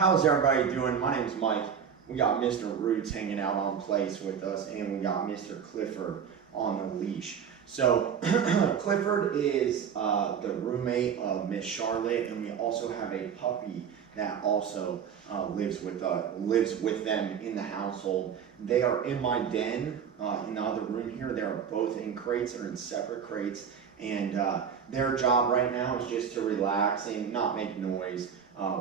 How's everybody doing? My name's Mike. We got Mr. Roots hanging out on place with us, and we got Mr. Clifford on the leash. So Clifford is the roommate of Miss Charlotte, and we also have a puppy that also lives with them in the household. They are in my den in the other room here. They are both in crates. They're in separate crates, and their job right now is just to relax and not make noise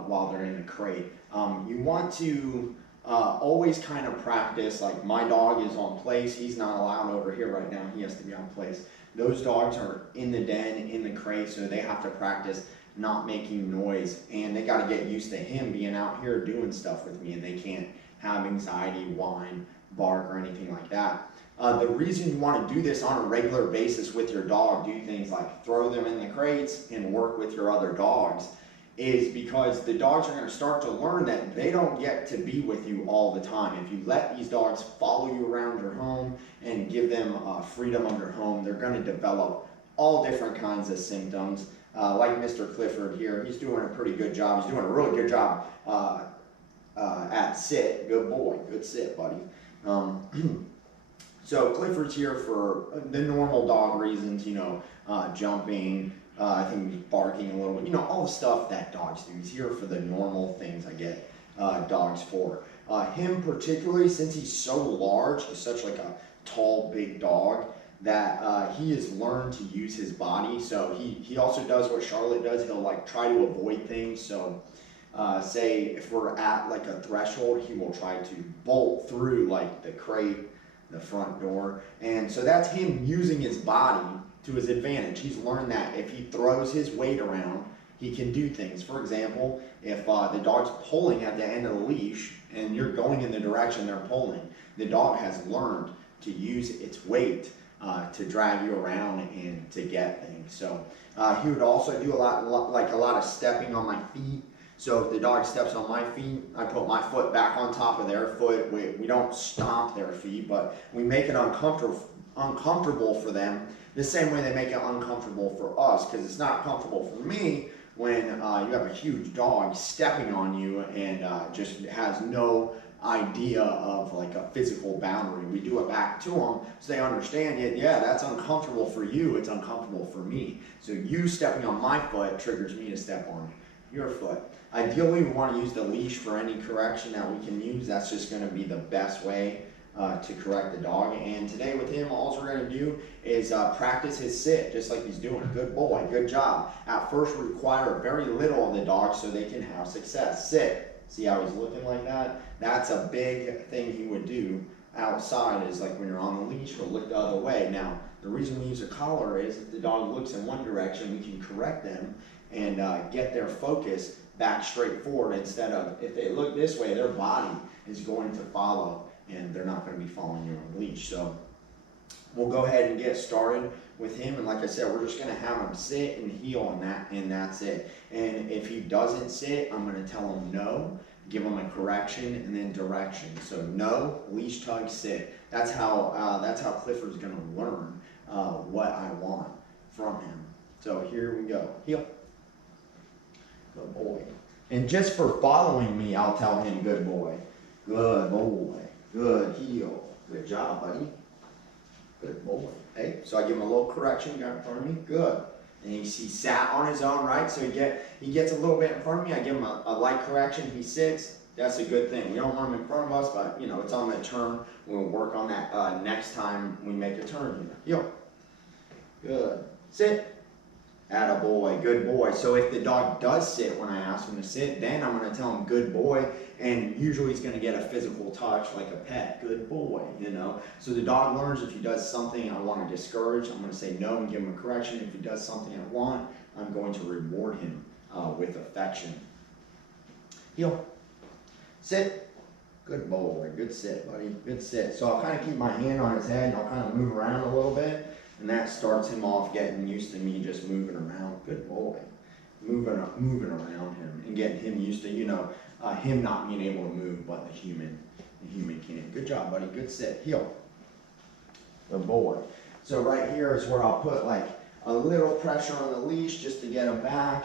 while they're in the crate. You want to always kind of practice, like my dog is on place, he's not allowed over here right now, he has to be on place. Those dogs are in the den, in the crate, so they have to practice not making noise, and they got to get used to him being out here doing stuff with me, and they can't have anxiety, whine, bark, or anything like that. The reason you want to do this on a regular basis with your dog, do things like throw them in the crates and work with your other dogs, is because the dogs are going to start to learn that they don't get to be with you all the time. If you let these dogs follow you around your home and give them freedom of your home, they're going to develop all different kinds of symptoms. Like Mr. Clifford here, he's doing a pretty good job. He's doing a really good job at sit. Good boy. Good sit, buddy. So Clifford's here for the normal dog reasons, jumping, I think he's barking a little bit, all the stuff that dogs do. He's here for the normal things I get dogs for. Him particularly, since he's so large, he's such like a tall, big dog, that he has learned to use his body. So he also does what Charlotte does. He'll like try to avoid things. So say if we're at like a threshold, he will try to bolt through like the crate, the front door. And so that's him using his body to his advantage. He's learned that if he throws his weight around, he can do things. For example, if the dog's pulling at the end of the leash and you're going in the direction they're pulling, the dog has learned to use its weight to drag you around and to get things. So he would also do a lot of stepping on my feet. So if the dog steps on my feet, I put my foot back on top of their foot. We don't stomp their feet, but we make it uncomfortable for them, the same way they make it uncomfortable for us, because it's not comfortable for me when you have a huge dog stepping on you and just has no idea of like a physical boundary. We do it back to them so they understand it. Yeah, that's uncomfortable for you, it's uncomfortable for me. So you stepping on my foot triggers me to step on your foot. Ideally, we want to use the leash for any correction that we can use. That's just going to be the best way to correct the dog. And today with him, all we're going to do is practice his sit, just like he's doing. Good boy, good job. At first, we require very little of the dog so they can have success. Sit. See how he's looking like that? That's a big thing he would do outside, is like when you're on the leash, he'll look the other way. Now, the reason we use a collar is if the dog looks in one direction, we can correct them and get their focus back straight forward, instead of, if they look this way, their body is going to follow and they're not going to be following you on the leash. So we'll go ahead and get started with him, and like I said, we're just going to have him sit and heel, and that's it. And if he doesn't sit, I'm going to tell him no, give him a correction, and then direction. So no, leash, tug, sit. That's how Clifford's going to learn what I want from him. So here we go. Heel. Good boy. And just for following me, I'll tell him good boy. Good boy. Good heel. Good job, buddy. Good boy. Hey, so I give him a little correction. You got in front of me? Good. And he sat on his own, right? So he gets a little bit in front of me. I give him a light correction. He sits. That's a good thing. We don't want him in front of us, but it's on the turn. We'll work on that next time we make a turn here. Heel. Good. Sit. Attaboy, good boy. So if the dog does sit when I ask him to sit, then I'm going to tell him good boy, and usually he's going to get a physical touch like a pet. Good boy, So the dog learns if he does something I want to discourage, I'm going to say no and give him a correction. If he does something I want, I'm going to reward him with affection. Heel. Sit. Good boy. Good sit, buddy. Good sit. So I'll kind of keep my hand on his head and I'll kind of move around a little bit. And that starts him off getting used to me just moving around. Good boy. Moving around him and getting him used to, him not being able to move, but the human can. Good job, buddy. Good sit. Heel. Good boy. So right here is where I'll put like a little pressure on the leash just to get him back.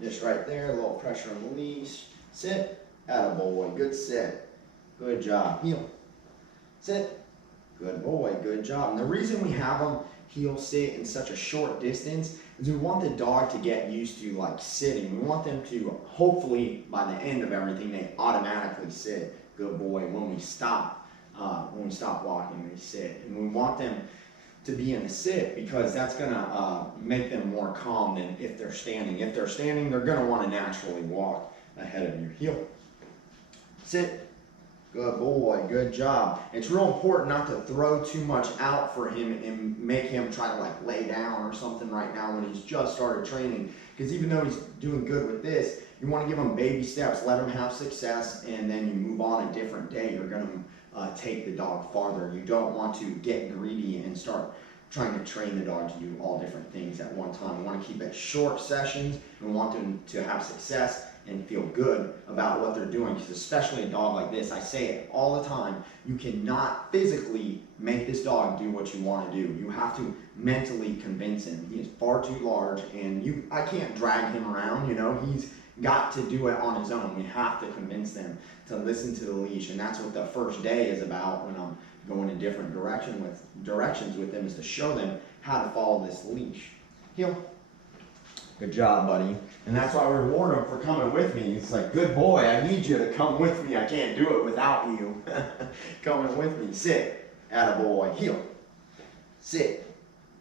Just right there, a little pressure on the leash. Sit. Attaboy, good sit. Good job. Heel. Sit. Good boy, good job. And the reason we have them heel sit in such a short distance is we want the dog to get used to like sitting. We want them to, hopefully by the end of everything, they automatically sit. Good boy. When we stop walking, they sit. And we want them to be in a sit because that's gonna make them more calm than if they're standing. If they're standing, they're gonna want to naturally walk ahead of your heel. Sit. Good boy, good job. It's real important not to throw too much out for him and make him try to like lay down or something right now when he's just started training. Because even though he's doing good with this, you want to give him baby steps, let him have success, and then you move on a different day. You're going to take the dog farther. You don't want to get greedy and start trying to train the dog to do all different things at one time. We want to keep it short sessions. We want them to have success and feel good about what they're doing, because especially a dog like this, I say it all the time, you cannot physically make this dog do what you want to do. You have to mentally convince him. He is far too large, and I can't drag him around, he's got to do it on his own. We have to convince them to listen to the leash, and that's what the first day is about when I'm going in different directions with them, is to show them how to follow this leash. Heel. Good job, buddy. And that's why we reward him for coming with me. It's like, good boy, I need you to come with me. I can't do it without you. Coming with me. Sit. Attaboy. Heel. Sit.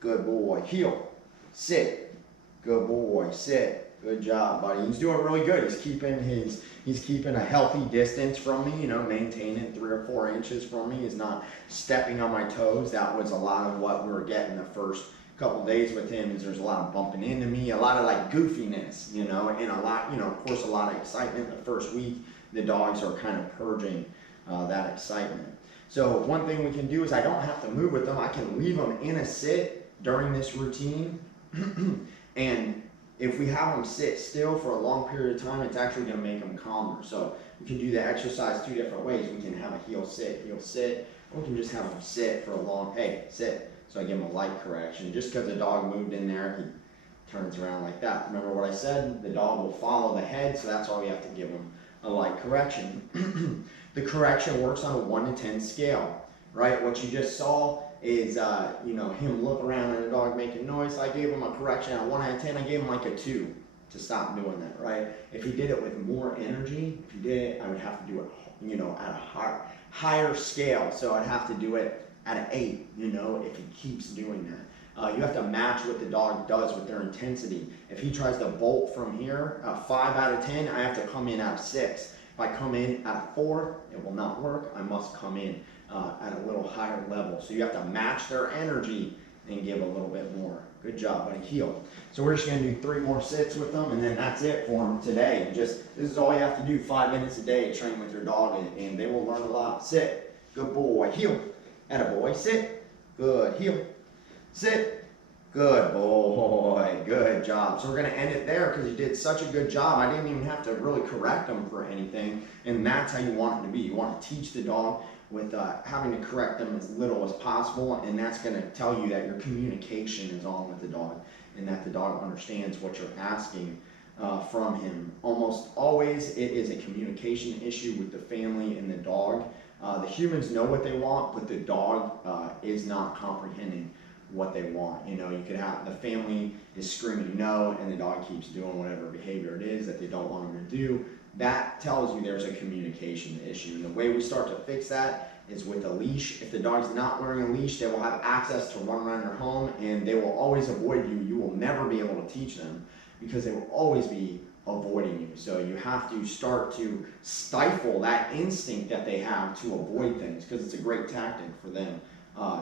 Good boy. Heel. Sit. Good boy. Sit. Good job, buddy. He's doing really good. He's keeping a healthy distance from me, maintaining 3 or 4 inches from me. He's not stepping on my toes. That was a lot of what we were getting the first couple days with him. Is there's a lot of bumping into me, a lot of like goofiness, and a lot, of course, a lot of excitement. The first week, the dogs are kind of purging that excitement. So one thing we can do is I don't have to move with them. I can leave them in a sit during this routine. And if we have them sit still for a long period of time, it's actually going to make them calmer. So we can do the exercise 2 different ways. We can have a heel sit, or we can just have them sit for a long, hey, sit. So I give him a light correction. Just because the dog moved in there, he turns around like that. Remember what I said? The dog will follow the head, so that's why we have to give him a light correction. The correction works on a 1 to 10 scale, right? What you just saw is, him look around and the dog making noise. So I gave him a correction at 1 out of 10. I gave him like a 2 to stop doing that, right? If he did it with more energy, I would have to do it, at a higher scale. So I'd have to do it at an 8, if he keeps doing that. You have to match what the dog does with their intensity. If he tries to bolt from here, 5 out of 10, I have to come in at a 6. If I come in at a 4, it will not work. I must come in at a little higher level. So you have to match their energy and give a little bit more. Good job, buddy. Heel. So we're just going to do 3 more sits with them, and then that's it for them today. This is all you have to do, 5 minutes a day, train with your dog, and they will learn a lot. Sit. Good boy. Heel. Attaboy. Sit. Good. Heel. Sit. Good boy. Good job. So we're going to end it there because you did such a good job. I didn't even have to really correct them for anything. And that's how you want it to be. You want to teach the dog with having to correct them as little as possible. And that's going to tell you that your communication is on with the dog and that the dog understands what you're asking from him. Almost always it is a communication issue with the family and the dog. The humans know what they want, but the dog is not comprehending what they want. You could have the family is screaming no, and the dog keeps doing whatever behavior it is that they don't want them to do. That tells you there's a communication issue. And the way we start to fix that is with a leash. If the dog's not wearing a leash, they will have access to run around your home, and they will always avoid you. You will never be able to teach them because they will always be avoiding you. So you have to start to stifle that instinct that they have to avoid things, because it's a great tactic for them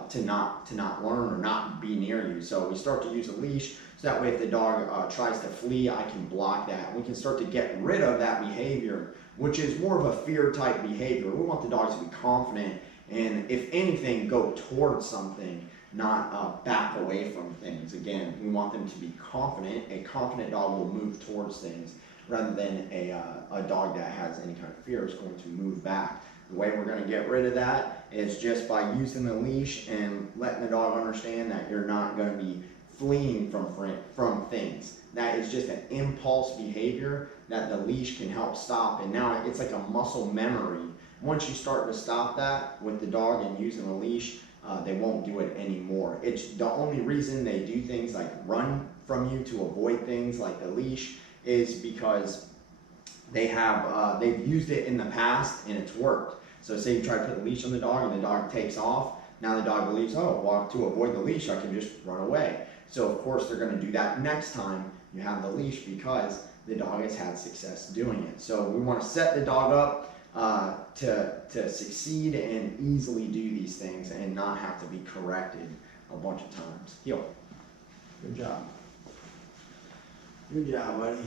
to not learn or not be near you. So we start to use a leash, so that way if the dog tries to flee, I can block that. We can start to get rid of that behavior, which is more of a fear type behavior. We want the dogs to be confident and, if anything, go towards something, not back away from things. Again, we want them to be confident. A confident dog will move towards things rather than a dog that has any kind of fear is going to move back. The way we're going to get rid of that is just by using the leash and letting the dog understand that you're not going to be fleeing from things. That is just an impulse behavior that the leash can help stop, and now it's like a muscle memory. Once you start to stop that with the dog and using a leash, they won't do it anymore. It's the only reason they do things like run from you to avoid things like the leash is because they've used it in the past and it's worked. So say you try to put the leash on the dog and the dog takes off, now the dog believes, oh, well, to avoid the leash, I can just run away. So of course they're gonna do that next time you have the leash because the dog has had success doing it. So we wanna set the dog up to succeed and easily do these things and not have to be corrected a bunch of times. Heel. Good job. Good job, buddy.